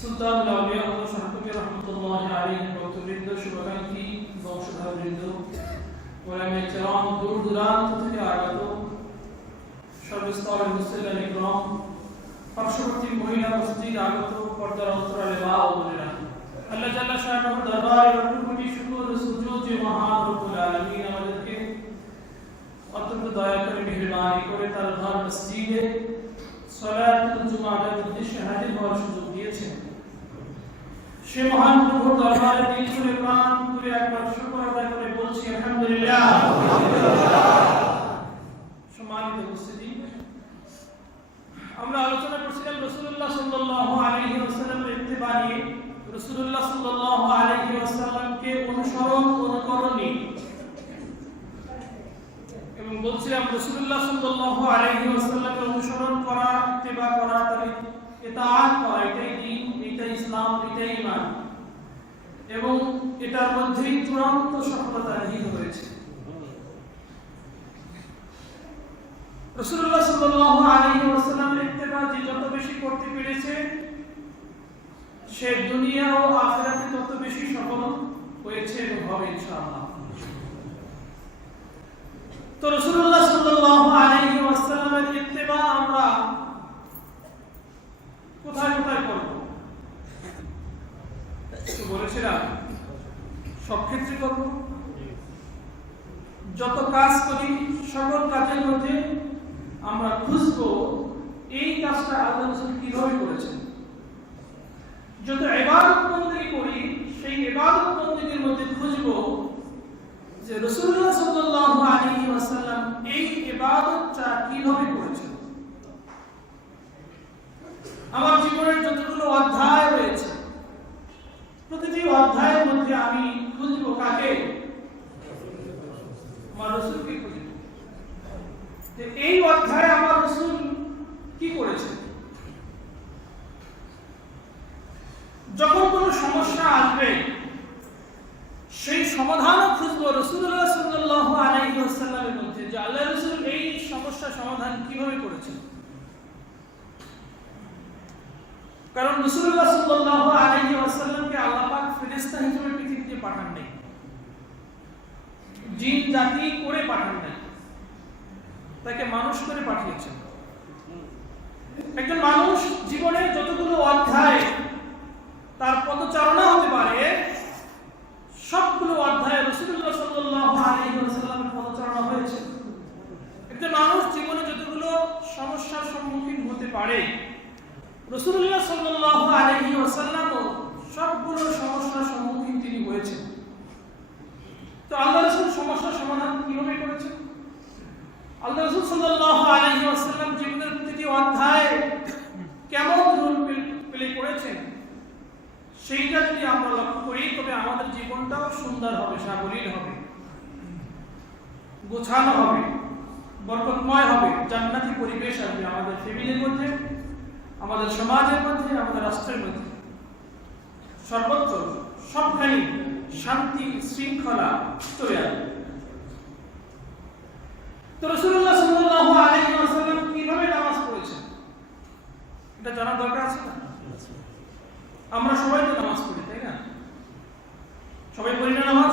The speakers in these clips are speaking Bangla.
সুলতান আউলিয়া ও শাহপুরি রহমাতুল্লাহি আলাইহি বক্তবৃন্দ, শুভাকাঙ্ক্ষী বংশধরবৃন্দ, ওলামায়ে কেরাম, দূর দূরান্ত থেকে আগত সর্বস্তরের মুসলিম ইকরাম, পার্শ্ববর্তী মহিলা মসজিদ আগত পর্দার অন্তরালে মা ও বোনেরা, আল্লাহ জাল্লা শাআনুহু দরবারে লাখ কোটি শুকর ও সুজুদ যে মহান রব্বুল আলামিন আমাদেরকে অত্যন্ত দয়া করে মেহেরবানি করে তার ঘর মসজিদে সালাতুল জুমার উদ্দেশ্যে হাজির হওয়ার সুযোগ দিয়েছেন। সে মহান প্রভুর দরবারে দিল খুলে প্রাণ খুলে একবার শুকর আদায় করে বলছি আলহামদুলিল্লাহ। সম্মানিত উপস্থিতি, আমরা আলোচনা করছিলাম রাসূলুল্লাহ সাল্লাল্লাহু আলাইহি ওয়াসাল্লামের ইত্তেবা নিয়ে, রাসূলুল্লাহ সাল্লাল্লাহু আলাইহি ওয়াসাল্লামকে অনুসরণ অনুকরণী, এবং বলছিলাম রাসূলুল্লাহ সাল্লাল্লাহু আলাইহি ওয়াসাল্লামের অনুসরণ করা, ইত্তেবা করা, তার ইতাআত করা, এটাই দ্বীন, এটাই ইসলাম, এটাই ঈমান, এবং এটার মধ্যেই চূড়ান্ত সফলতা নিহিত রয়েছে। রাসূলুল্লাহ সাল্লাল্লাহু আলাইহি ওয়াসাল্লামের ইত্তেবা যে যত বেশি করতে পেরেছে, সে দুনিয়া ও আখিরাতে তত বেশি সফল হয়েছে এবং হবে ইনশাআল্লাহ। তো রাসূলুল্লাহ সাল্লাল্লাহু আলাইহি ওয়াসাল্লামের ইত্তেবা আমরা কোথায় কোথায় করব? তো বলেছিলাম সব ক্ষেত্রে করব। যত কাজ করি সকল কাজের মধ্যে আমরা খুঁজবো এই কাজটা আল্লাহ রাসূল কিভাবে করেছেন। যত ইবাদত বন্দেগী করি সেই ইবাদত বন্দেগীর মধ্যে খুঁজবো যে রাসূলুল্লাহ সাল্লাল্লাহু আলাইহি ওয়াসাল্লাম এই ইবাদতটা কিভাবে করেছেন। আমার জীবনের যতগুলো অধ্যায় রয়েছে, প্রতিটি অধ্যায়ের মধ্যে আমি খুঁজবো কাকে? আমার রাসূলকে খুঁজব। যে এই অধ্যায়ে আমার রাসূল কি করেছেন। যখন কোনো সমস্যা আসবে সেই সমাধানও খুঁজবো রাসূলুল্লাহ সাল্লাল্লাহু আলাইহি ওয়াসাল্লামের মধ্যে, যে আল্লাহ রাসূল এই সমস্যা সমাধান কিভাবে করেছেন। কারণ রাসূলুল্লাহ সাল্লাল্লাহু আলাইহি ওয়াসাল্লামকে আল্লাহ পাক ফেরেশতা হিসেবে পৃথিবীতে পাঠান নাই, জিন জাতি করে পাঠান নাই, তাকে মানুষ করে পাঠিয়েছেন। একজন মানুষ জীবনে যতগুলো অধ্যায় তার পদচারণা হতে পারে, সবগুলো অধ্যায়ে রাসূলুল্লাহ সাল্লাল্লাহু আলাইহি ওয়াসাল্লামের পদচারণা হয়েছে। একজন মানুষ জীবনে যতগুলো সমস্যার সম্মুখীন হতে পারে, রাসূলুল্লাহ সাল্লাল্লাহু আলাইহি ওয়াসাল্লামও সবগুলো সমস্যার সম্মুখীন তিনি হয়েছেন। তো আল্লাহ রাসূল সমস্যার সমাধান কিভাবে করেছেন? আল্লাহ রাসূল সাল্লাল্লাহু আলাইহি ওয়াসাল্লাম জীবনের প্রতিটি অধ্যায়ে কেমন রোল প্লে করেছেন, সেইটা যদি আমরা লক্ষ্য করি তবে আমাদের জীবনটাও সুন্দর হবে, সাবলীল হবে, গোছানো হবে, বরকতময় হবে, জান্নাতি পরিবেশ আসবে আমাদের ফ্যামিলির মধ্যে, আমাদের সমাজের মধ্যে, আমাদের রাষ্ট্রের মধ্যে, সর্বত্র সবখানি শান্তি শৃঙ্খলা চলে আসবে। তো রাসূলুল্লাহ সাল্লাল্লাহু আলাইহি ওয়াসাল্লাম কিভাবে নামাজ পড়েছেন এটা জানা দরকার আছে না? আমরা সবাই তো নামাজ পড়ি, তাই না? সবাই পড়ি না নামাজ?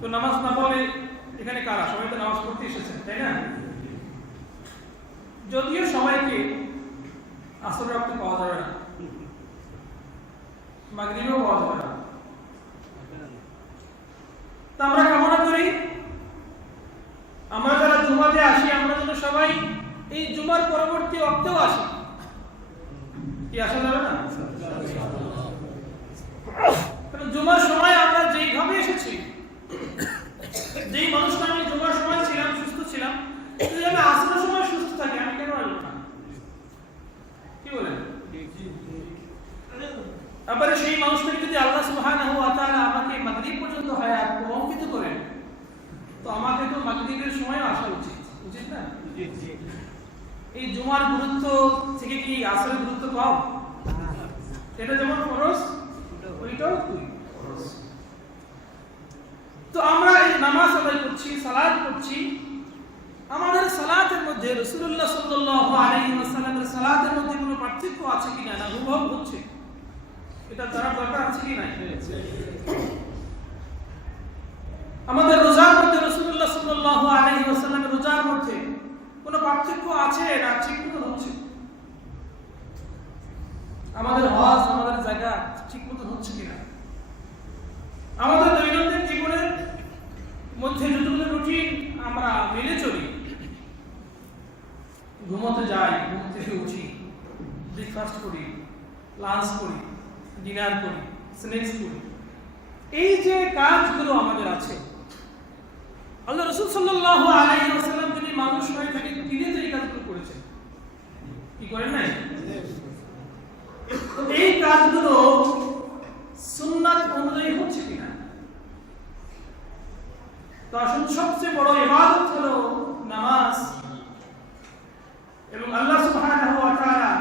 তো নামাজ না পড়লে এখানে কারা? সবাই তো নামাজ পড়তে এসেছেন, তাই না? যদিও সবাইকে আসর রাখতে পাওয়া যাবে না, মাগরিবেও পাওয়া যাবে না, তা আমরা কামনা করি আমরা যারা জুমাতে আসি আমরা যেন সবাই এই জুমার পরবর্তী ওয়াক্তেও আসি। কি আসা যাবে না? কারণ জুমার সময় আমরা যেইভাবে এসেছি, যেই মানুষটা আমি জুমার সময় ছিলাম, সুস্থ ছিলাম, যদি আমি আসরের সময় সুস্থ থাকি আমি কেন আসবো না? কি বলেন? আবার সেই মানুষটাকে যদি আল্লাহ সুবহানাহু ওয়া তাআলা আমাকে মাগরিব পর্যন্ত হায়াত প্রলম্বিত করেন, তো আমাকে তো মাগরিবের সময় আসা উচিত, উচিত না? এই জুমার গুরুত্ব থেকে কি আসরের গুরুত্ব কম? এটা যেমন ফরজ, ওইটাও ফরজ। তো আমরা এই নামাজ আদায় করছি, সালাত করছি, আমাদের সালাতের মধ্যে রাসূলুল্লাহ সাল্লাল্লাহু আলাইহি ওয়াসাল্লামের সালাতের মধ্যে কোনো পার্থক্য আছে কিনা, না হুবহু হচ্ছে? এটা জানার দরকার আছে কি নাই? আমাদের রোজার মধ্যে রাসূলুল্লাহ সাল্লাল্লাহু আলাইহি ওয়াসাল্লামের রোজার মধ্যে কোনো পার্থক্য আছে না ঠিকমতো হচ্ছে? আমাদের হজ আমাদের জায়গা ঠিকমতো হচ্ছে কিনা? আমাদের দৈনন্দিন জীবনের মধ্যে যতগুলো রুটিন আমরা মেনে চলি, ঘুমোতে যাই, ঘুম থেকে উঠি, ব্রেকফাস্ট করি, লাঞ্চ করি, ডিনার করি, স্ন্যাক্স করি, এই যে কাজগুলো আমাদের আছে, আল্লাহ রাসূল সাল্লাল্লাহু আলাইহি ওয়াসাল্লাম যদি মানুষ হয়ে থাকে তিনি তো এই কাজগুলো করেছেন, কি করেন নাই? তো এই কাজগুলো সুন্নাত অনুযায়ী হচ্ছে কিনা? তো আসলে সবচেয়ে বড় ইবাদত হলো নামাজ, এবং আল্লাহ সুবহানাহু ওয়া তাআলা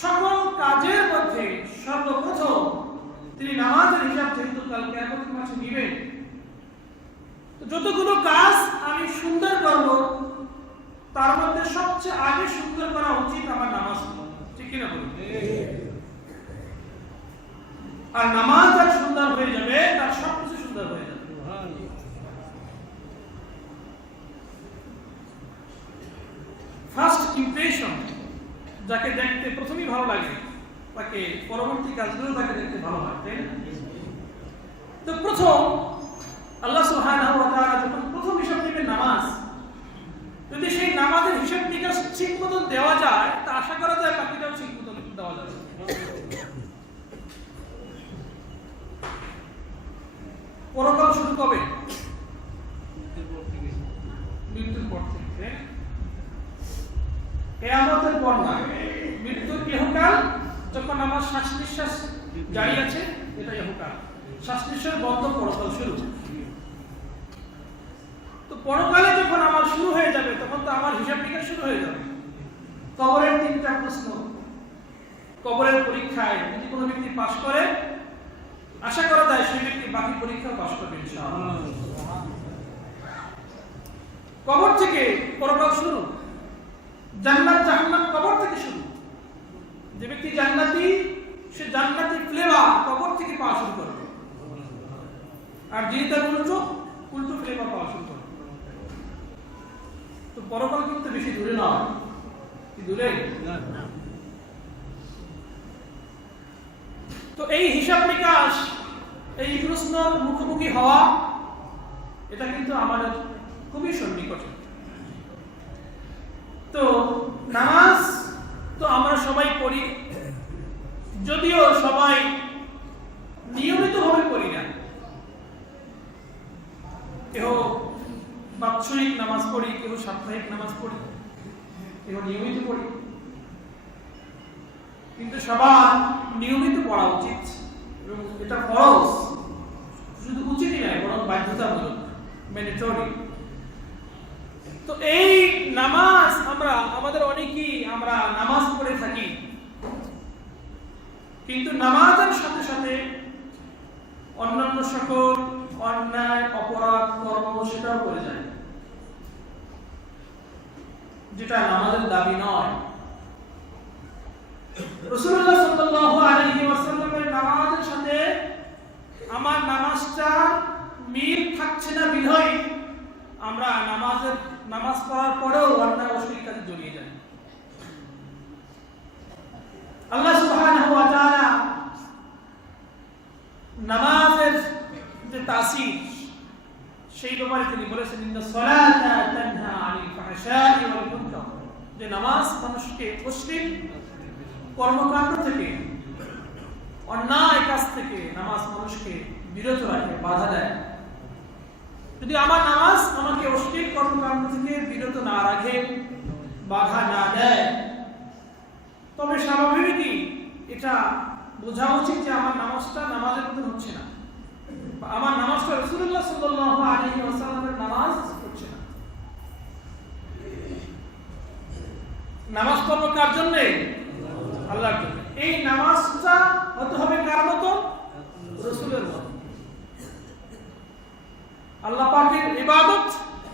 সকল কাজের মধ্যে সর্বপ্রথম তিনি নামাজের হিসাব যেহেতু কাল কিয়ামতের মাঠে নেবেন, তো যতগুলো কাজ আমি সুন্দর করব তার মধ্যে সবচেয়ে আগে সুন্দর করা উচিত আমার নামাজ, ঠিক কিনা বলুন? আর নামাজ আর সুন্দর হয়ে যাবে তার সবকিছু সুন্দর হয়ে যাবে। ফার্স্ট ইমপ্রেশন, যাকে দেখতে প্রথমেই ভালো লাগে তাকে পরবর্তী কাজগুলো তাকে দেখতে ভালো লাগে, তাই না? তো প্রথম আল্লাহ সুবহানাহু ওয়া তাআলা যখন প্রথম হিসাব নেবেন নামাজ, যদি সেই নামাজের হিসাব নিকাশ ঠিক মতো দেওয়া যায় তা আশা করা যায় বাকিটাও ঠিক মতো দেওয়া যাবে। পরকাল শুরু কবে? মৃত্যুর পর থেকে। কিয়ামতের পর না, মৃত্যুর ইহকাল যখন আমার শ্বাস নিঃশ্বাস জারি আছে এটা ইহকাল, শ্বাস নিঃশ্বাস বন্ধ পরকাল শুরু। তো পরকালে যখন আমার শুরু হয়ে যাবে তখন তো আমার হিসাব নিকাশ শুরু হয়ে যাবে। কবরের 3টা প্রশ্ন, কবরের পরীক্ষায় যদি কোনো ব্যক্তি পাশ করে আশা করা যায় সেই ব্যক্তি বাকি পরীক্ষা পাশ করবে ইনশাআল্লাহ। কবর থেকে পরকাল শুরু, জান্নাত জাহান্নাম কবর থেকে শুরু। যে ব্যক্তি জান্নাতি সে জান্নাতি ফ্লেভার কবর থেকে পাওয়া শুরু করবে, আর যিনি তার উল্টো ফ্লেভার পাওয়া শুরু করবে। তো পরকাল কিন্তু বেশি দূরে নয়, কি দূরে? তো এই হিসাব নিকাশ, এই প্রশ্নের মুখোমুখি হওয়া, এটা কিন্তু আমাদের খুবই সন্নিকটে। তো নামাজ তো আমরা সবাই পড়ি, যদিও সবাই নিয়মিতভাবে পড়ি না। কেউ বাৎসরিক নামাজ পড়ি, কেউ সাপ্তাহিক নামাজ পড়ি, কেউ নিয়মিত পড়ি, কিন্তু সবার নিয়মিত পড়া উচিত এবং এটা ফরজ, শুধু উচিতই নয় বরং বাধ্যতামূলক, ম্যান্ডেটরি। তো এই নামাজ আমাদের অনেকেই আমরা নামাজ পড়ে থাকি, কিন্তু নামাজের সাথে সাথে অন্যান্য সকল অন্যায় অপরাধ কর্ম সেটাও করে যায়, যেটা নামাজের দাবি নয়। রাসূলুল্লাহ সাল্লাল্লাহু আলাইহি ওয়াসাল্লামের নামাজের সাথে আমার নামাজটা মিল থাকছে না বিধায় আমরা নামাজ পড়ার পরেও অন্যায় অশ্লীল কাজে জড়িয়ে যাই। আল্লাহ সুবহানাহু ওয়া তাআলা নামাজের যে তাসীর সেই ব্যাপারে তিনি বলেছেন, ইন্নাস সালাতা তানহা আনিল ফাহশাই ওয়াল মুনকার, যে নামাজ মানুষকে অশ্লীল কর্মকাণ্ড থেকে, অন্যায় কাজ থেকে নামাজ মানুষকে বিরত রাখে, বাধা দেয়। যদি আমার নামাজ আমাকে অশ্লীল কর্মকাণ্ড থেকে বিরত না রাখে, বাধা না দেয়, তবে স্বাভাবিকই এটা বোঝা উচিত যে আমার নামাজটা নামাজের মতো হচ্ছে না, আমার নামাজটা রাসূলুল্লাহ সাল্লাল্লাহু আলাইহি ওয়াসাল্লামের নামাজ হচ্ছে না। নামাজ পড়ব কার জন্য? আল্লাহর জন্য। এই নামাজটা হতে হবে কার মতো? রাসূলের মতো। আল্লাহ পাকের ইবাদত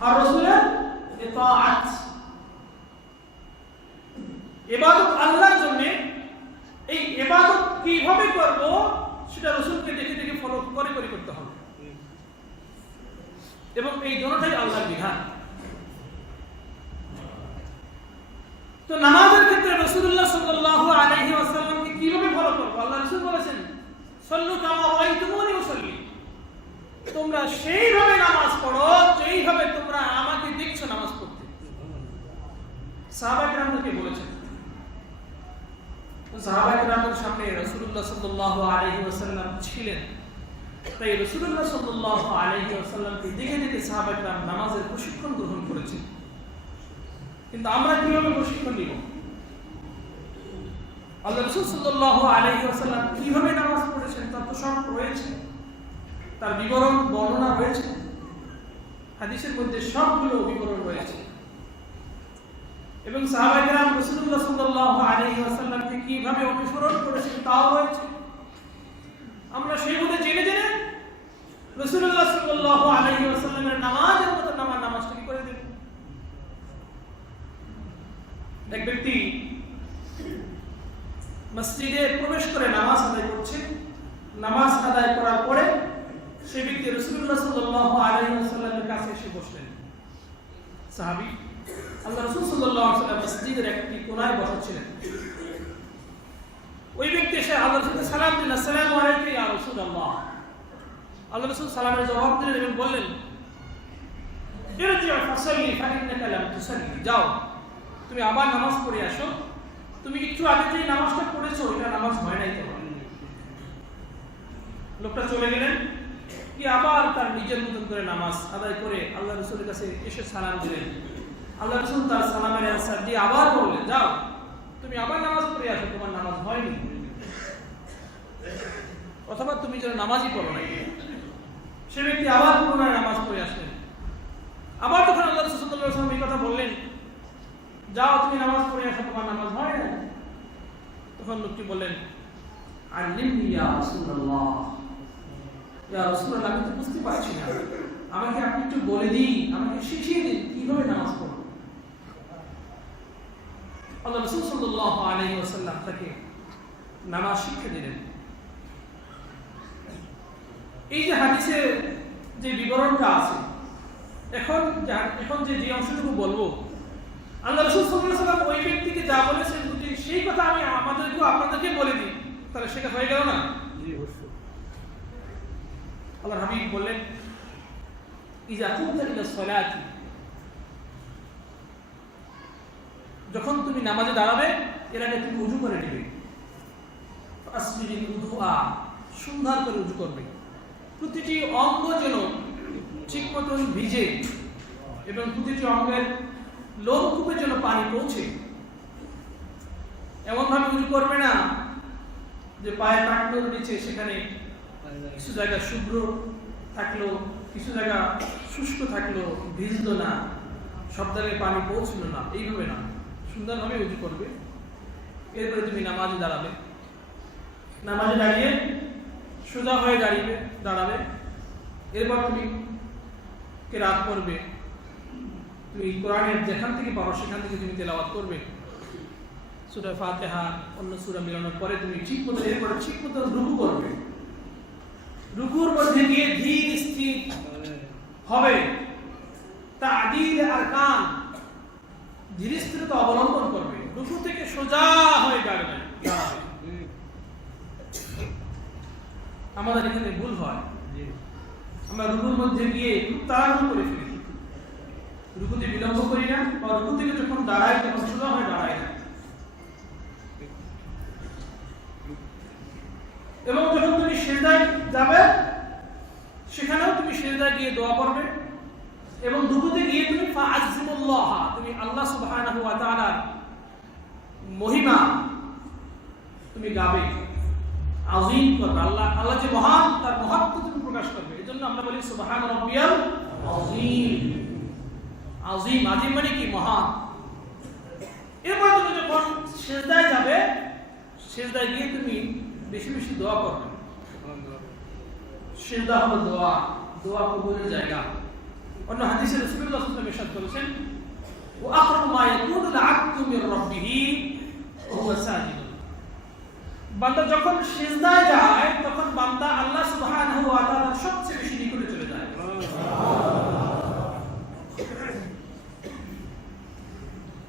আর রাসূলের ইতাআত। ইবাদত আল্লাহর জন্য, এই ইবাদত কিভাবে করব সেটা রাসূলকে দেখে দেখে ফলো করে করতে হবে, এবং এই দুটোটাই আল্লাহর বিধান। তো নামাজের ক্ষেত্রে রাসূলুল্লাহ সাল্লাল্লাহু আলাইহি ওয়াসাল্লামকে কিভাবে ফলো করব? আল্লাহ রাসূল বলেছেন, সাল্লু কামা রাআইতুমুনি উসাল্লি, তোমরা সেইভাবে নামাজ পড়ো যেইভাবে তোমরা আমাকে দেখছো নামাজ পড়তে। সাহাবায়ে কেরামকে বলেছেন, সাহাবায়ে কেরামের সামনে রাসূলুল্লাহ সাল্লাল্লাহু আলাইহি ওয়াসাল্লাম ছিলেন, তাই রাসূলুল্লাহ সাল্লাল্লাহু আলাইহি ওয়াসাল্লামকে দেখে দেখে সাহাবায়ে কেরাম নামাজের প্রশিক্ষণ গ্রহণ করেছেন। কিন্তু আমরা কিভাবে প্রশিক্ষণ নিব? আল্লাহ রাসূল সাল্লাল্লাহু আলাইহি ওয়াসাল্লাম কিভাবে নামাজ পড়েছেন তার তো সব রয়েছে, তার বিবরণ বর্ণনা রয়েছে, হাদিসের মধ্যে সবগুলো বিবরণ রয়েছে। এবং সাহাবায়ে কেরাম রাসূলুল্লাহ সাল্লাল্লাহু আলাইহি ওয়াসাল্লামকে কিভাবে অনুসরণ করেছেন তাও রয়েছে। আমরা সেইভাবে জেনে জেনে রাসূলুল্লাহ সাল্লাল্লাহু আলাইহি ওয়াসাল্লামের নামাজের মতো নামাজটা কি করে দেব? এক ব্যক্তি মসজিদে প্রবেশ করে নামাজ আদায় করছে, নামাজ আদায় করার পরে সেই ব্যক্তি রাসূলুল্লাহ সাল্লাল্লাহু আলাইহি ওয়াসাল্লামের কাছে এসে বসলেন। সাহাবী আল্লাহ রাসূল সাল্লাল্লাহু আলাইহি ওয়াসাল্লাম মসজিদের একটি কোণায় বসা ছিলেন। ওই ব্যক্তি এসে আল্লাহ রাসূলকে সালাম দিলেন, আসসালামু আলাইকুম ইয়া রাসূলুল্লাহ। আল্লাহ রাসূল সালামের জবাব দিলেন এবং বললেন, ইরজি' ফাসাল্লি ফাইন্নাকা লাম তুসাল্লি, যাও তুমি আবার নামাজ পড়ে আসো, তুমি একটু আগে যে নামাজটা পড়েছো এটা নামাজ হয় নাই তোমার। লোকটা চলে গেলেন, কি আবার তার নিজের মতন করে নামাজ আদায় করে আল্লাহ রাসূলের কাছে এসে সালাম দিলেন। আল্লাহ রাসূল তার সালামের আনসার দিয়ে আবার বললেন, যাও তুমি আবার নামাজ পড়ে আসো, তোমার নামাজ হয়নি, অথবা তুমি যেন নামাজই পড়ো নাই। সে ব্যক্তি আবার পুনরায় নামাজ পড়ে আসলেন। আবার যখন আল্লাহ রাসূল সাল্লাল্লাহু আলাইহি ওয়াসাল্লাম এই কথা বললেন, যাও তুমি নামাজ পড়ে আসো, তোমার নামাজ হয় না, তখন লোকটি বললেন, আল্লিমনি ইয়া রাসূলুল্লাহ, ইয়া রাসূলুল্লাহ আমি তো বুঝতে পারছি না, আমাকে আপনি একটু বলে দিন, আমাকে শিখিয়ে দিন কিভাবে নামাজ পড়ব। আল্লাহ রাসূল সাল্লাল্লাহু আলাইহি ওয়াসাল্লাম তাকে নামাজ শিখিয়ে দিলেন। এই যে হাদিসে যে বিবরণটা আছে, এখন যে অংশটুকু বলবো, আল্লাহ রাসূল সাল্লাল্লাহু আলাইহি ওয়াসাল্লাম ওই ব্যক্তিকে যা বলেছেন যদি সেই কথা আমি আপনাদেরকে বলে দিই তাহলে সেটা হয়ে গেল না? জি অবশ্যই। আল্লাহর হাবিব বললেন, ইযা কুমতা ইলা সলাতি, যখন তুমি নামাজে দাঁড়াবে এর আগে তুমি ওযু করে নেবে, আসবিরিল উযুআ, সুন্দর করে ওযু করবে, প্রতিটি অঙ্গ যেন ঠিক মতন ভিজে এবং প্রতিটি অঙ্গের লোমকূপে যেন পানি পৌঁছে। এমন ভাবে ওযু করবে না যে পায়ে টাকনোর নিচে সেখানে কিছু জায়গা শুভ্র থাকলো, কিছু জায়গা শুষ্ক থাকলো, ভিজলো না, সব জায়গায় পানি পৌঁছলো না, এইভাবে না, সুন্দরভাবে উযু করবে। এরপরে তুমি নামাজে দাঁড়াবে, নামাজে দাঁড়িয়ে সোজা হয়ে দাঁড়াবে, এরপর তুমি কিরাত করবে, তুমি কোরআনের যেখান থেকে পারো সেখান থেকে তুমি তেলাওয়াত করবে, সূরা ফাতিহা অন্য সূরা মিলানোর পরে তুমি ঠিকমতো রুকু করবে, রুকুর মধ্যে গিয়ে ধীর স্থির হবে, তা'দীল আরকান, ধীর স্থিরতা অবলম্বন করবে, রুকু থেকে সোজা হয়ে দাঁড়াবে। আমাদের এখানে ভুল হয়, আমরা রুকুর মধ্যে গিয়ে খুব তাড়াহুড়ো করে ফেলি, রুকুতে বিলম্ব করি না, বা রুকু থেকে যখন দাঁড়াই তখন সোজা হয়ে দাঁড়াই না। এবং যখন তুমি সিজদায় যাবে সেখানেও তুমি সিজদায় গিয়ে দোয়া করবে, এবং রুকুতে গিয়ে তুমি ফাআযিমুল্লাহ, তুমি আল্লাহ সুবহানাহু ওয়া তাআলার মহিমা তুমি গাবে, আযীম করবে, আল্লাহ যে মহান তার মহত্ব তুমি প্রকাশ করবে। এজন্য আমরা বলি সুবহান রাব্বিয়াল আযীম। আযীম মানে কি? মহান। এরপর তুমি যখন সিজদায় যাবে, সিজদায় গিয়ে তুমি বেশি বেশি দোয়া করবে। সিজদা হলো দোয়া কবুলের জায়গা। অন্য হাদিসে রাসূলুল্লাহ সাল্লাল্লাহু আলাইহি ওয়াসাল্লাম ইরশাদ করেছেন, ওয়া আখরু মা ইয়াকুলু আল-'abdu মির রাব্বিহি ওয়া হুয়া সাজিদ। বান্দা যখন সিজদায় যায় তখন বান্দা আল্লাহ সুবহানাহু ওয়া তাআলার সবচেয়ে বেশি নিকটে চলে যায়।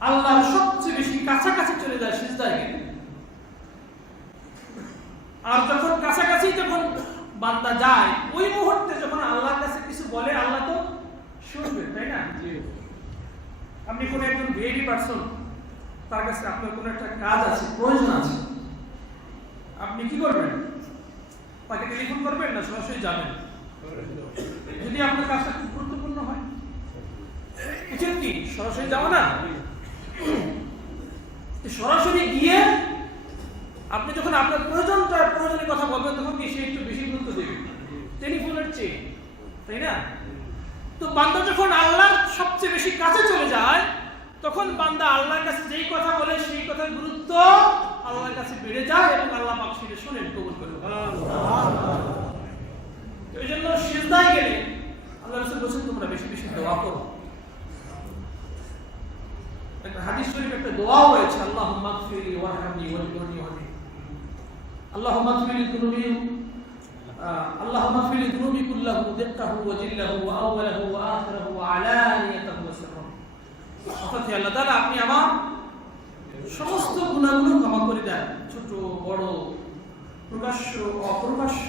আল্লাহর সবচেয়ে বেশি কাছাকাছি চলে যায় সিজদায় গেলে। আর যখন কাছাকাছি যখন বান্দা যায় ওই মুহূর্তে যখন আল্লাহর কাছে কিছু বলে আল্লাহ তো শুনবে, তাই না? আপনি কোন একজন ভিআইপি পারসন, তার কাছে আপনার কোনো একটা কাজ আছে, প্রয়োজন আছে, আপনি কি করবেন? তাকে টেলিফোন করবেন না সরাসরি যাবেন? যদি আপনার কাজটা খুব গুরুত্বপূর্ণ হয় উচিত কি সরাসরি যাওয়া না? সরাসরি গিয়ে আপনি যখন আপনার প্রয়োজনের কথা বলবেন তখন কি সে একটু বেশি গুরুত্ব দেবে টেলিফোনের চেয়ে, তাই না? তো বান্দা যখন আল্লাহর সবচেয়ে বেশি কাছে চলে যায় তখন বান্দা আল্লাহর কাছে যেই কথা বলে সেই কথার গুরুত্ব আল্লাহর কাছে বেড়ে যায় এবং আল্লাহ পাক সেটা শুনেন, কবুল করেন। এই জন্য সিজদায় গেলে আল্লাহ রাসূল বলেছেন তোমরা বেশি বেশি দোয়া করো। একটা হাদিস শরীফে একটা দোয়া রয়েছে, আল্লাহুম্মা গফিরলি ওয়ারহামনি ওয়াহদিনি ওয়াহদিনি, আল্লাহুম্মা গফিরলি যুনুবি, আল্লাহুম্মা গফিরলি যুনুবি কুল্লাহু দিক্কাহু ওয়া জিল্লাহু ওয়া আউওয়ালাহু ওয়া আখিরাহু ওয়া আলানিয়াতাহু ওয়া সিররাহু। অর্থাৎ হে আল্লাহ তাআলা আপনি আমার সমস্ত গুনাহগুলো ক্ষমা করে দেন, ছোট বড় প্রকাশ্য অপ্রকাশ্য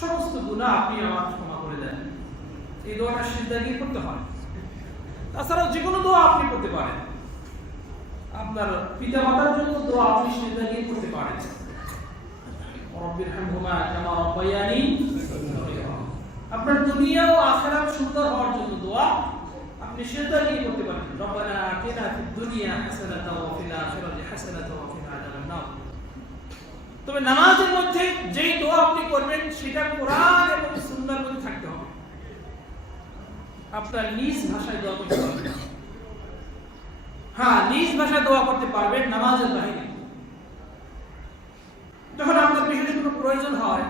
সমস্ত গুনাহ আপনি আমার ক্ষমা করে দেন। এই দোয়াটা সিজদায় গিয়ে করতে হয়। তাছাড়াও যে কোনো দোয়া আপনি করতে পারেন, আপনার পিতা মাতার জন্য দোয়া আপনি সিজদায় গিয়ে করতে পারেন, রব্বিরহামহুমা কামা রাব্বায়ানি সগীরা। আপনার দুনিয়া ও আখিরাত সুন্দর হওয়ার জন্য দোয়া আপনি সিজদায় গিয়ে করতে পারেন, রব্বানা আতিনা ফিদ দুনিয়া হাসানাতাও ওয়া ফিল আখিরাতি হাসানাতাও ওয়া কিনা আযাবান নার। তবে নামাজের মধ্যে যেই দোয়া আপনি করবেন সেটা কোরআন এবং সুন্নাহর মধ্যে থাকতে হবে। আপনার নিজ ভাষায় দোয়া করতে পারবেন, হ্যাঁ নিজ ভাষায় দোয়া করতে পারবেন নামাজের বাইরে। যখন আপনার বিশেষ কোনো প্রয়োজন হয়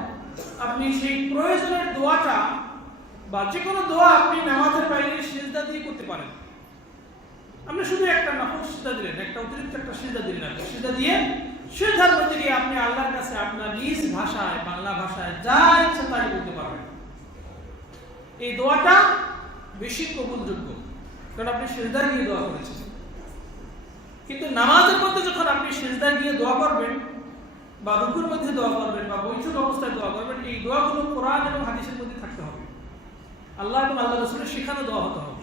আপনি সেই প্রয়োজনের দোয়াটা বা যে কোনো দোয়া আপনি নামাজের বাইরে সিজদা দিয়ে করতে পারেন। আপনি শুধু একটা নফল সিজদা দিলেন, একটা অতিরিক্ত একটা সিজদা দিলেন, আপনি সিজদা দিয়ে সিজদার মধ্যে গিয়ে আপনি আল্লাহর কাছে আপনার নিজ ভাষায় বাংলা ভাষায় যা ইচ্ছা তাই বলতে পারবেন। এই দোয়াটা বেশি কবুলযোগ্য, কারণ আপনি সিজদা গিয়ে দোয়া করেছেন। কিন্তু নামাজের মধ্যে যখন আপনি সিজদা গিয়ে দোয়া করবেন বা রুকুর মধ্যে দোয়া করবেন বা বৈঠক অবস্থায় দোয়া করবেন, এই দোয়াগুলো কোরআন এবং হাদিসের মধ্যে থাকতে হবে, আল্লাহ এবং আল্লাহ রাসূলের শেখানো দোয়া হতে হবে।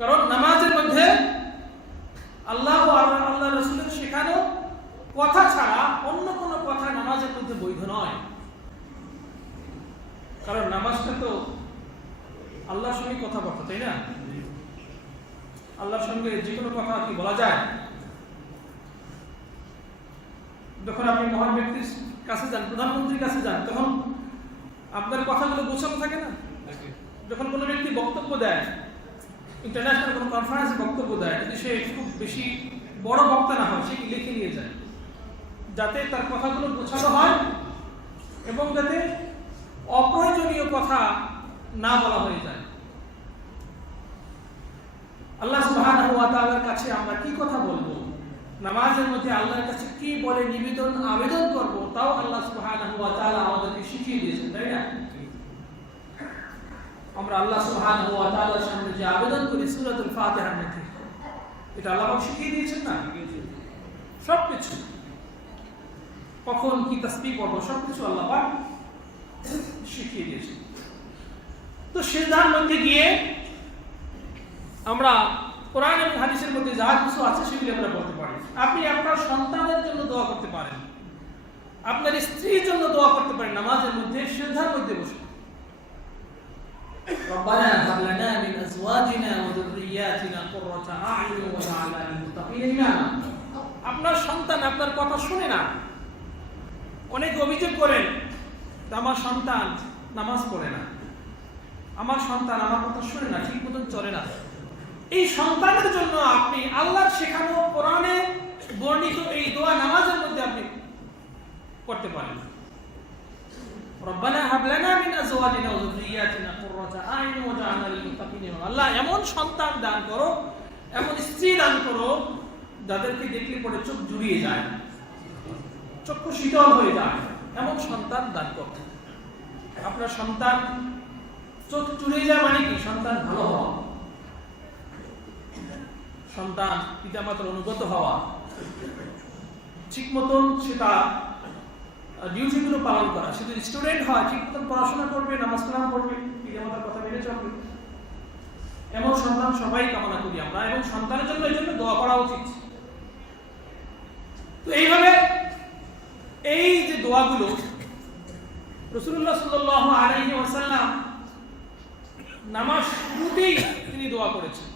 কারণ নামাজের মধ্যে আল্লাহ ও আল্লাহ রাসূলের শেখানো কথা ছাড়া অন্য কোনো কথা নামাজের মধ্যে বৈধ নয়। কারণ নামাজটা তো আল্লাহর সঙ্গে কথাবার্তা, তাই না? আল্লাহর সঙ্গে যে কোনো কথা কি বলা যায়? যখন আপনি মহান ব্যক্তির কাছে যান, প্রধানমন্ত্রীর কাছে যান, তখন আপনার কথাগুলো গোছানো থাকে না? যখন কোনো ব্যক্তি বক্তব্য দেয়, ইন্টারন্যাশনাল কোনো কনফারেন্সে বক্তব্য দেয়, যদি সে খুব বেশি বড় বক্তা না হয়, সে লিখে নিয়ে যায় যাতে তার কথাগুলো গোছানো হয় এবং যাতে অপ্রয়োজনীয় কথা না বলা হয়ে যায়। আল্লাহ সুবহানাহু ওয়া তাআলার কাছে আমরা কি কথা বলবো, নামাজের মধ্যে আল্লাহর কাছে কি বলে আবেদন করব, তাও আল্লাহ সুবহানাহু ওয়া তাআলা আমাদেরকে শিখিয়ে দিয়েছেন, তাই না? আমরা আল্লাহ সুবহানাহু ওয়া তাআলার সামনে যে আবেদন করি সূরাতুল ফাতিহার মধ্যে, এটা আল্লাহ পাক শিখিয়ে দিয়েছেন না? সবকিছু কখন কি তাসবিহ পড়ব সবকিছু আল্লাহ পাক শিখিয়ে দিয়েছেন। তো সিজদার মধ্যে গিয়ে আমরা কোরআন এবং হাদিসের মধ্যে যা কিছু আছে সেগুলো আমরা বলতে পারি। আপনি আপনার সন্তানের জন্য দোয়া করতে পারেন, আপনার স্ত্রীর জন্য দোয়া করতে পারেন নামাজের মধ্যে সিজদার মধ্যে বসে। রব্বানা হাব লানা মিন আজওয়াজিনা ওয়া যুররিয়াতিনা কুররাতা আ'ইউন ওয়াজআলনা লিল মুত্তাকিনা ইমামা। আপনার সন্তান আপনার কথা শুনে না, অনেক অভিযোগ করেন আমার সন্তান নামাজ পড়ে না, আমার সন্তান আমার কথা শুনে না, ঠিক মতন চলে না। এই সন্তানের জন্য আপনি আল্লাহর শেখানো কোরআনে বর্ণিত এই দোয়া নামাজের মধ্যে আপনি করতে পারেন। রব্বানা হাব লানা মিন আজওয়াজিনা ওয়া যুররিয়াতিনা কুররাতা আ'ইউন ওয়াজআলনা লিল মুত্তাকিনা ইমামা। আল্লাহ এমন সন্তান দান করো, এমন স্ত্রী দান করো যাদেরকে দেখলে পরে চোখ জুড়িয়ে যায়, চক্ষু শীতল হয়ে যায় এমন সন্তান দান করুন। আপনার সন্তান চোখ চুড়ে যায় মানে কি? সন্তান ভালো হওয়া, সন্তান পিতামাতার অনুগত হওয়া, ঠিক মতন সেটা ডিউটিগুলো পালন করা। সে যদি স্টুডেন্ট হয় ঠিক মতন পড়াশোনা করবে, নামাজ কালাম করবে, পিতামাতার কথা মেনে চলবে, এমন সন্তান সবাই কামনা করি আমরা, এবং সন্তানের জন্য এই জন্য দোয়া করা উচিত। তো এইভাবে এই যে দোয়াগুলো রাসূলুল্লাহ সাল্লাল্লাহু আলাইহি ওয়াসাল্লাম নামাজ শুরুতেই তিনি দোয়া করেছেন।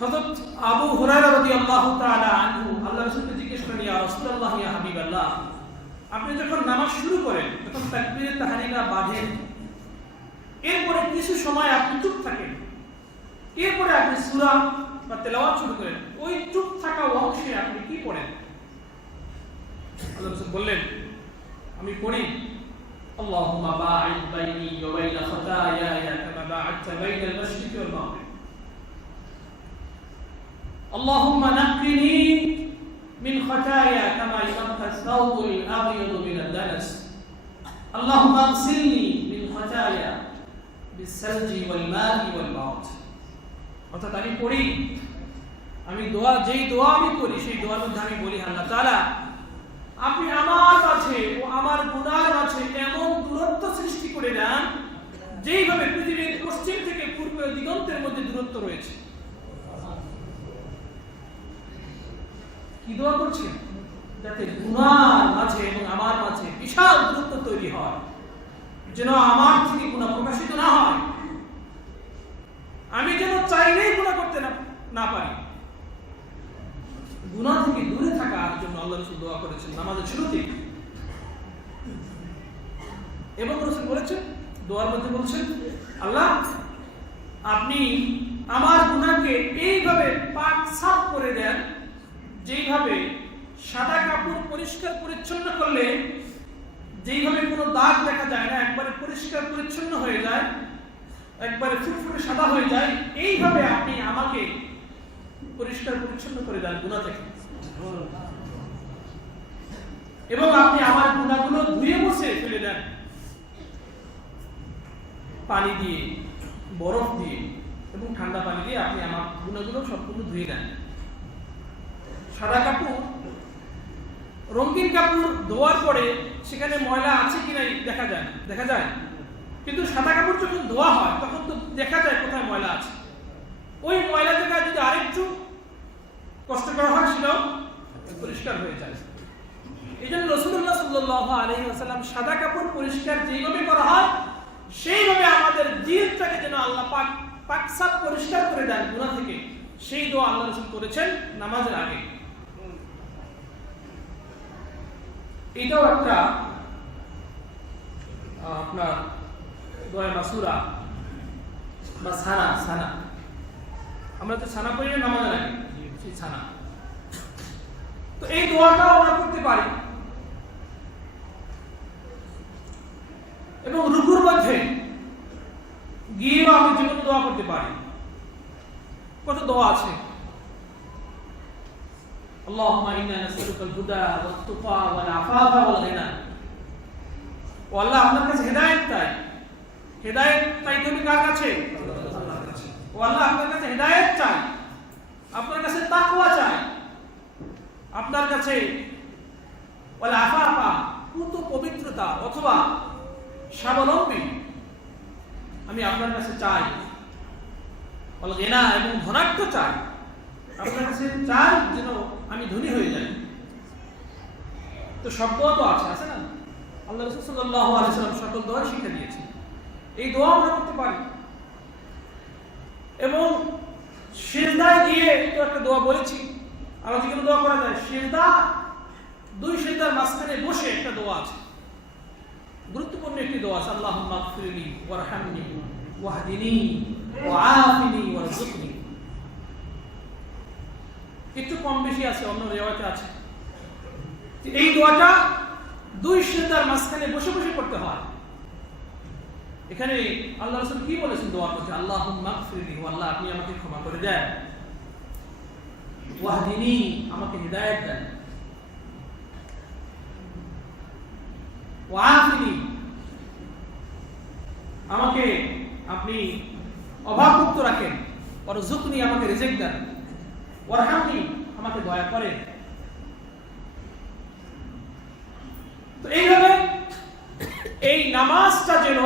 হযরত আবু হুরায়রা রাদিয়াল্লাহু তাআলা আনহু আল্লাহর রাসূলকে জিজ্ঞেস করেন, ইয়া রাসূলুল্লাহ, ইয়া হাবিবাল্লাহ, আপনি যখন নামাজ শুরু করেন তখন তাকবীরে তাহরিমা বাঁধেন, এরপরে কিছু সময় আপনি চুপ থাকেন, এরপরে আপনি সূরা বা তেলাওয়াত শুরু করেন, ওই চুপ থাকা অংশে আপনি কি পড়েন? আল্লাহর রাসূল বললেন, আমি পড়ি আল্লাহুম্মা বা'id বাইনি ওয়া বাইনা খাতায়ায়া কামা বা'adta বাইনাল মাশরিকি ওয়াল মাগরিব, আল্লাহুম্মা নাক্কিনি মিন খাতায়া কামা ইয়ানকা আস-সাওবুল আbyadu মিনাদ দানাস, আল্লাহুম্মা আগসিলনি মিন খাতায়া বিস-সালজি ওয়াল মা'i ওয়াল বারদ। অর্থাৎ আমি পড়ি, আমি দোয়া, যেই দোয়া আমি করি সেই দোয়ার মধ্যে আমি বলি, আল্লাহ তাআলা আপনি আমার কাছে ও আমার গুনার মাঝে এমন দূরত্ব সৃষ্টি করে দেন যেইভাবে পৃথিবীর পশ্চিম থেকে পূর্ব দিগন্তের মধ্যে দূরত্ব রয়েছে। কি দোয়া করছেন? যাতে গুনার মাঝে এবং আমার মাঝে বিশাল দূরত্ব তৈরি হয়, যেন আমার থেকে গুনাহ প্রকাশিত না হয়, আমি যেন চাইলেই গুনাহ করতে না পারি। গুনাহ থেকে দূরে থাকার জন্য আল্লাহ রাসূল দোয়া করেছেন নামাজের শুরুতে। এবং রাসূল বলেছেন, দোয়ার মধ্যে বলছেন, আল্লাহ আপনি আমার গুনাহকে এইভাবে পাক সাফ করে দেন যেইভাবে সাদা কাপড় পরিষ্কার পরিচ্ছন্ন করলে যেইভাবে কোনো দাগ দেখা যায় না, একবারে পরিষ্কার পরিচ্ছন্ন হয়ে যায়, একবারে ফুটফুটে সাদা হয়ে যায়, এইভাবে আপনি আমাকে পরিষ্কার পরিচ্ছন্ন করে দেন গুনাহ থেকে, এবং আপনি আমার গুনাহগুলো ধুয়ে মুছে ফেলে দেন পানি দিয়ে, বরফ দিয়ে এবং ঠান্ডা পানি দিয়ে আপনি আমার গুনাহগুলো সম্পূর্ণ ধুয়ে দেন। সাদা কাপড়, রঙিন কাপড় ধোয়ার পরে সেখানে ময়লা আছে কিনা দেখা যায়, কিন্তু সাদা কাপড় যখন ধোয়া হয় তখন তো দেখা যায় কোথায় ময়লা আছে। ওই ময়লা জায়গায় যদি আরেকটু কষ্ট করা হয় সেটাও পরিষ্কার হয়ে যায়। এই জন্য রাসূলুল্লাহ সাল্লাল্লাহু আলাইহি ওয়াসাল্লাম সাদা কাপড় পরিষ্কার যেইভাবে করা হয় সেইভাবে আমাদের দিলটাকে যেন আল্লাহ পাক সাফ পরিষ্কার করে দেন গুনাহ থেকে, সেই দোয়া আল্লাহ রাসূল করেছেন নামাজের আগে। এটাও একটা আপনার দোয়া মাসুরা বা সানা, আমরা তো সানা পড়ি নামাজের আগে, সেই সানা। তো এই দোয়াটাও আমরা করতে পারি, এবং রুকুর মধ্যে গিয়েও আমি যে কোনো দোয়া করতে পারি। কত দোয়া আছে, আল্লাহুম্মা ইন্না নাসআলুকাল হুদা ওয়াত তুকা ওয়াল আফাফা ওয়াল গিনা। ও আল্লাহ, আপনার কাছে হেদায়েত চাই। হেদায়েত চাইতে হবে কার কাছে? আল্লাহর কাছে। ও আল্লাহ, আপনার কাছে হেদায়েত চাই, আপনার কাছে তাকওয়া চাই, আপনার কাছে ওয়াল আফাফা পুত পবিত্রতা অথবা স্বাবলম্বী আমি আপনার কাছে চাই, ওয়াল গিনা এবং ধনাঢ্য চাই, আপনার কাছে চাই যেন আমি ধনী হয়ে যাই। তো সব দোয়া তো আছে না? আল্লাহ রাসূল সাল্লাল্লাহু আলাইহি ওয়াসাল্লাম সকল দোয়া শিক্ষা দিয়েছেন, এই দোয়া আমরা করতে পারি। এবং সিজদায় গিয়ে তো একটা দোয়া বলেছি, আর যেগুলো দোয়া করা যায় সিজদা, দুই সিজদার মাঝখানে বসে একটা দোয়া আছে, গুরুত্বপূর্ণ একটি দোয়া আছে, আল্লাহুম্মা গফিরলি ওয়ারহামনি ওয়াহদিনি ওয়াআফিনি ওয়ারযুকনি। একটু কম বেশি আছে, অন্য রিওয়ায়েতে আছে। এই দোয়াটা দুই সিজদার মাঝখানে বসে বসে করতে হয়। এখানে আল্লাহ রাসূল কি বলেছেন দোয়ার মধ্যে? আল্লাহুম্মা গফিরলি, ও আল্লাহ আপনি আমাকে ক্ষমা করে দেন, ওয়াহদিনী, আমাকে হিদায়াত দেন, ওয়াআফিনী, আমাকে আপনি অভাবমুক্ত রাখেন, ওয়ারযুকনি, আমাকে রিজিক দেন, ওয়ারহামনি, আমাকে দয়া করেন। তো এইভাবে এই নামাজটা যেন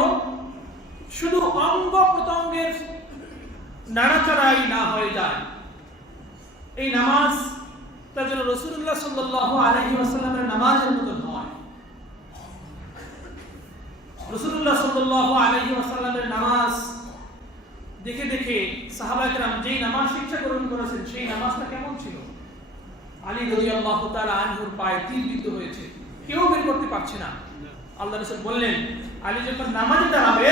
শুধু অঙ্গ প্রত্যঙ্গের নাড়াচাড়াই না হয়ে যায়, এই নামাজটা যেন রাসূলুল্লাহ সাল্লাল্লাহু আলাইহি ওয়াসাল্লামের নামাজের মতো হয়। রাসূলুল্লাহ সাল্লাল্লাহু আলাইহি ওয়াসাল্লামের নামাজ দেখে দেখে সাহাবায়ে কেরাম যেই নামাজ শিক্ষা গ্রহণ করেছেন সেই নামাজটা কেমন ছিল। আলী রাদিয়াল্লাহু তাআলা আনহুর পায়ে তীর বিদ্ধ হয়েছে, কেউ বের করতে পারছে না। আল্লাহ রাসূল বললেন, আলী যখন নামাজে দাঁড়াবে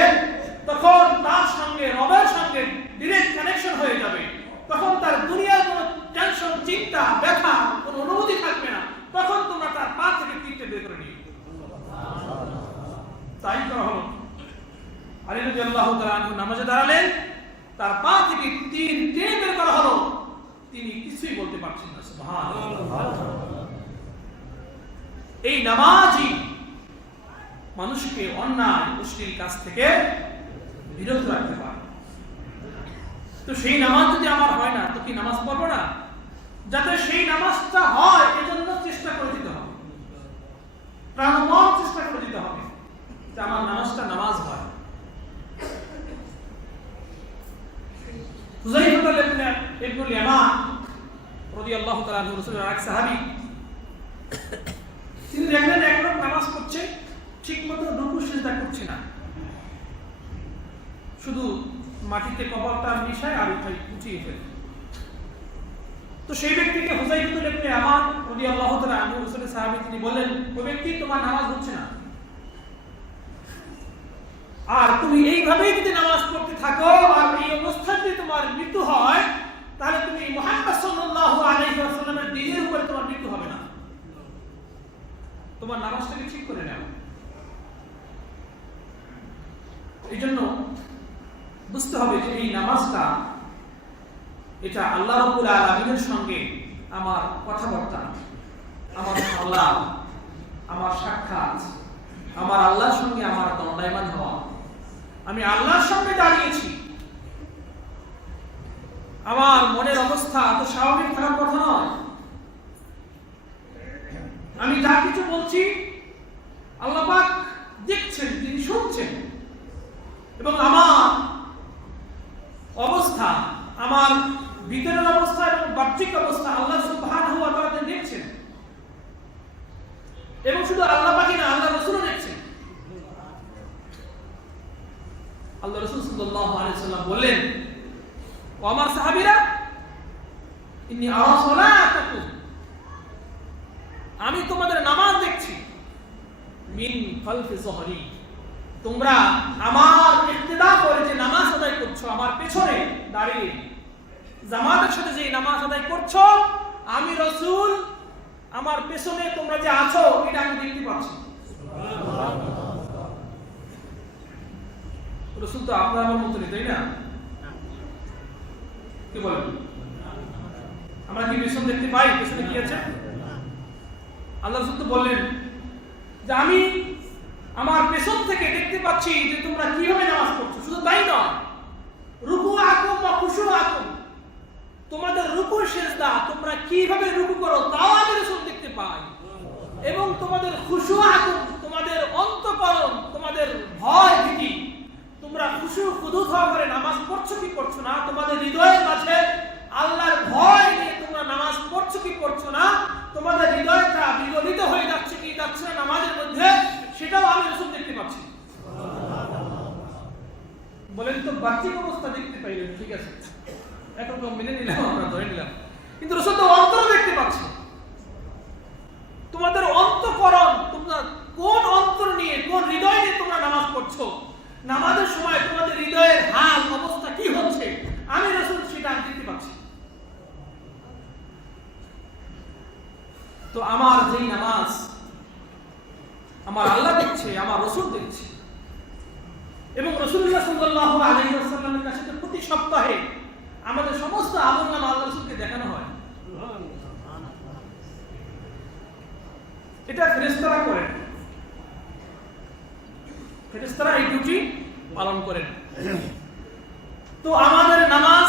তখন তার সঙ্গে রবের সঙ্গে ডাইরেক্ট কানেকশন হয়ে যাবে, তখন তার দুনিয়ার কোনো টেনশন, চিন্তা, ব্যথা, কোনো অনুভূতি থাকবে না, তখন তোমরা তার পা থেকে তীরটা বের করে নিও। তাই করা হলো। আলী রাদিয়াল্লাহু তাআলা আনহু নামাজে দাঁড়ালেন, তার পা থেকে তীর টেনে বের করা হলো, তিনি কিছুই বলতে পারছেন না। সুবহানাল্লাহ। এই নামাজই মানুষকে অন্যায় অশ্লীল কাজ থেকে বিরত রাখতে পারে। তো সেই নামাজ যদি আমার হয় না, তো কি নামাজ পড়বো না? যাতে সেই নামাজটা হয় এজন্য চেষ্টা করে দিতে হবে, প্রাণপণ চেষ্টা করে দিতে হবে যে আমার নামাজটা নামাজ হয়। হুযায়ফা ইবনুল ইয়ামান রাদিয়াল্লাহু তাআলা আনহু, রাসূলের এক সাহাবী, তিনি দেখলেন এক লোক নামাজ পড়ছে, ঠিকমতো রুকু সিজদা করছে না, শুধু মাটিতে কপালটা মিশায় আর উঠিয়ে ফেলে। তো সেই ব্যক্তিকে হুযায়ফা ইবনুল ইয়ামান রাদিয়াল্লাহু তাআলা আনহু, রাসূলের সাহাবী, তিনি বললেন, ওই ব্যক্তি, তোমার নামাজ হচ্ছে না, আর তুমি এইভাবেই যদি নামাজ পড়তে থাকো আর এই অবস্থায় যদি তোমার মৃত্যু হয়, তাহলে তুমি মুহাম্মদ সাল্লাল্লাহু আলাইহি ওয়াসাল্লামের দ্বীনের উপরে তোমার মৃত্যু হবে না, তোমার নামাজটাকে ঠিক করে নাও। এই জন্য বুঝতে হবে যে এই নামাজটা এটা আল্লাহ রাব্বুল আলামিনের সঙ্গে আমার কথাবার্তা, আমার আল্লাহ, আমার সাক্ষাৎ, আমার আল্লাহর সঙ্গে আমার দণ্ডায়মান হওয়া। আমি আল্লাহর সামনে দাঁড়িয়েছি, আমার মনের অবস্থা তো স্বাভাবিক থাকার কথা নয়। আমি যা কিছু বলছি আল্লাহ পাক দেখছেন, তিনি শুনছেন, এবং আমার অবস্থা, আমার ভিতরের অবস্থা এবং বাহ্যিক অবস্থা আল্লাহ সুবহানাহু ওয়া তাআলা দেখছেন। এবং শুধু আল্লাহ পাকই না, আল্লাহ রাসূলও দেখছেন। আল্লাহ রাসূল সাল্লাল্লাহু আলাইহি ওয়াসাল্লাম বললেন, ও আমার সাহাবীরা, ইন্নী আরা সালাতাকুম, আমি তোমাদের নামাজ দেখছি, মিন খালফি যহরি, তোমরা আমার ইক্তিদা করে যে নামাজ আদায় করছো, আমার পেছনে দাঁড়িয়ে জামাতের সাথে যে নামাজ আদায় করছো, আমি রাসূল আমার পেছনে তোমরা যে আছো এটা আমি দেখতে পাচ্ছি। রাসূল তো আপনার আমার মতো নেই, তাই না? কি বলেন? আমরা কি পেছন দেখতে পাই? পেছনে কি আছে? আল্লাহ রাসূল তো বললেন যে আমি আমার পেছন থেকে দেখতে পাচ্ছি যে তোমরা কিভাবে নামাজ পড়ছো। শুধু তাই নয়, রুকু আকুম ওয়া খুশু আকুম, তোমাদের রুকু সিজদা তোমরা কিভাবে রুকু করো তাও আমি রাসূল দেখতে পাই। এবং তোমাদের খুশু আকুম, তোমাদের অন্তঃকরণ, তোমাদের ভয় ভীতি, তোমরা খুশু খুদুত হওয়া করে নামাজ পড়ছো কি পড়ছো না, তোমাদের হৃদয়ের মাঝে আল্লাহর ভয় নিয়ে তোমরা নামাজ পড়ছো কি পড়ছো না, তোমাদের হৃদয়টা বিগলিত হয়ে যাচ্ছে কি যাচ্ছে না নামাজের মধ্যে, সেটাও আমি রাসূল দেখতে পাচ্ছি। বলেন তো, বাহ্যিক অবস্থা দেখতে পাইলেন, ঠিক আছে, এখন তো মেনে নিলাম, আমরা ধরে নিলাম, কিন্তু রাসূল তো অন্তর দেখতে পাচ্ছে। তোমাদের অন্তঃকরণ, তোমরা কোন অন্তর নিয়ে, কোন হৃদয় নিয়ে তোমরা নামাজ পড়ছো, নামাজের সময় তোমাদের হৃদয়ের হাল অবস্থা কি হচ্ছে, আমি রাসূল সেটা দেখতে পাচ্ছি। তো আমার যেই নামাজ আমার আল্লাহ দেখছে, আমার রাসূল দেখছে, এবং রাসূলুল্লাহ সাল্লাল্লাহু আলাইহি ওয়াসাল্লামের কাছে প্রতি সপ্তাহে আমাদের সমস্ত আমলনামা আল্লাহ রাসূলকে দেখানো হয়। এটা ফেরেশতারা করেন, ফেরেশতারা এই ডিউটি পালন করেন। তো আমাদের নামাজ,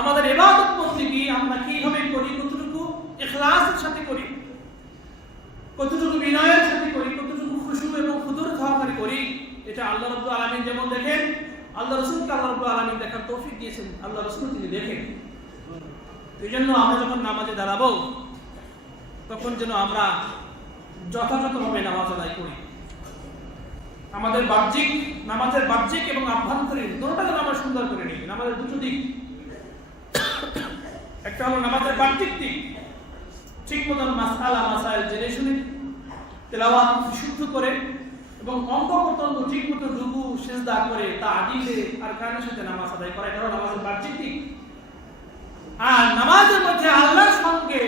আমাদের ইবাদত বন্দেগী আমরা কিভাবে করি, কতটুকু ইখলাসের সাথে করি, কতটুকু বিনয়ের সাথে করি, কতটুকু খুশু এবং হুজুর সহকারে করি, এটা আল্লাহ রাব্বুল আলামিন যেমন দেখেন, আল্লাহ রাসূলকে আল্লাহ রাব্বুল আলামিন দেখার তৌফিক দিয়েছেন, আল্লাহ রাসূল তিনি দেখেন। এই জন্য আমরা যখন নামাজে দাঁড়াবো তখন যেন আমরা যথাযথভাবে নামাজ আদায় করি। আমাদের বাহ্যিক, নামাজের বাহ্যিক এবং আভ্যন্তরীণ দুটোটা যেন আমরা সুন্দর করে নিই। নামাজের দুটো দিক, একটা হলো নামাজের বাহ্যিক দিক, ঠিক মতন মাসআলা মাসাইল জেনে শুনে তেলাওয়াত শুদ্ধ করে এবং অঙ্গ প্রত্যঙ্গ ঠিক মতো রুকু সিজদা করে তাআদিলে আর কানের সাথে নামাজ আদায় করা, এটা হলো নামাজের বাহ্যিক দিক। আর নামাজের মধ্যে আল্লাহর সঙ্গে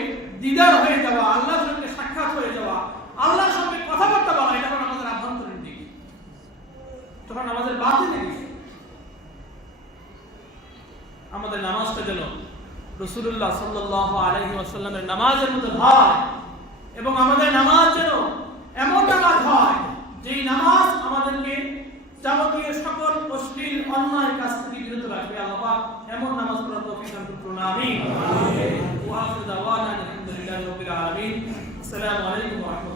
দিদার হয়ে যাওয়া, আল্লাহর সঙ্গে সাক্ষাৎ হয়ে যাওয়া, আল্লাহর সঙ্গে কথাবার্তা বলা, এটা হলো আমাদের আভ্যন্তরীণ দিক। তখন আমাদের বাতিনি দিক, আমাদের নামাজটা যেন রাসূলুল্লাহ সাল্লাল্লাহু আলাইহি ওয়াসাল্লামের নামাজের মতো হয় এবং আমাদের নামাজ যেন এমন নামাজ হয় যেই নামাজ আমাদেরকে যাবতীয় সকল অশ্লীল অন্যায় কাজ থেকে বিরত রাখবে। আল্লাহ পাক এমন নামাজ পড়ার তৌফিক দান করুন। আমিন। ওয়া আখিরু দাওয়ানা আলহামদুলিল্লাহি রাব্বিল আলামিন। আসসালামু আলাইকুম ওয়া রাহমাতুল্লাহ।